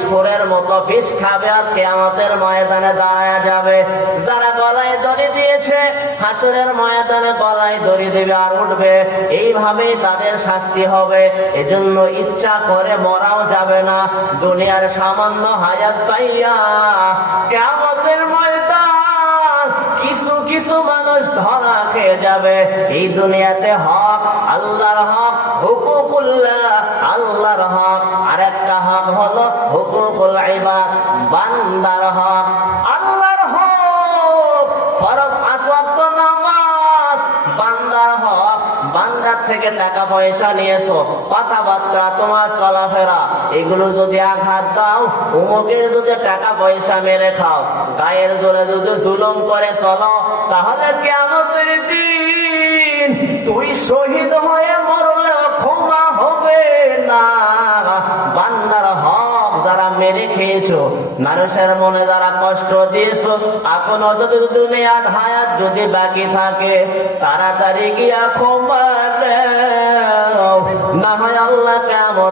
বিষখোরের মতো বিষ খাবে আর কিয়ামতের ময়দানে দাঁড়ায়া যাবে। যারা গলায় দড়ি দিয়েছে হাসরের ময়দানে গলায় দড়ি দেবে আর উঠবে। এইভাবেই তাদের শাস্তি হবে। এজন্য ইচ্ছা করে মরাও যাবে না। দুনিয়ার সামান্য হায়াত পাইয়া কিয়ামতের ময়দান কিছু কিছু মানুষ ধরা খেয়ে যাবে। এই দুনিয়াতে হক, আল্লাহর হক, হুকুকুল্লাহ, আল্লাহর হক, আর একটা হক হলো হুকুকুল ইবাদ, বান্দার হক। আল্লাহর হক ফরজ 5 ওয়াক্ত নামাজ, বান্দার হক বান্দার থেকে টাকা পয়সা নিয়েছো, কথাবার্তা, তোমার চলাফেরা, এগুলো যদি আঘাত দাও, উমুকের যদি টাকা পয়সা মেরে খাও, গায়ের জোরে যদি জুলুম করে চলো, তাহলে কিয়ামতের দিন তুই শহীদ হয়ে মরলে ক্ষমা হবে না। বান্দার হক যারা মেরে খেয়েছো, মানুষের মনে যারা কষ্ট দিয়েছো, এখনো যদি দুনিয়ার হায়াত যদি বাকি থাকে, তাড়াতাড়ি গিয়া ক্ষমা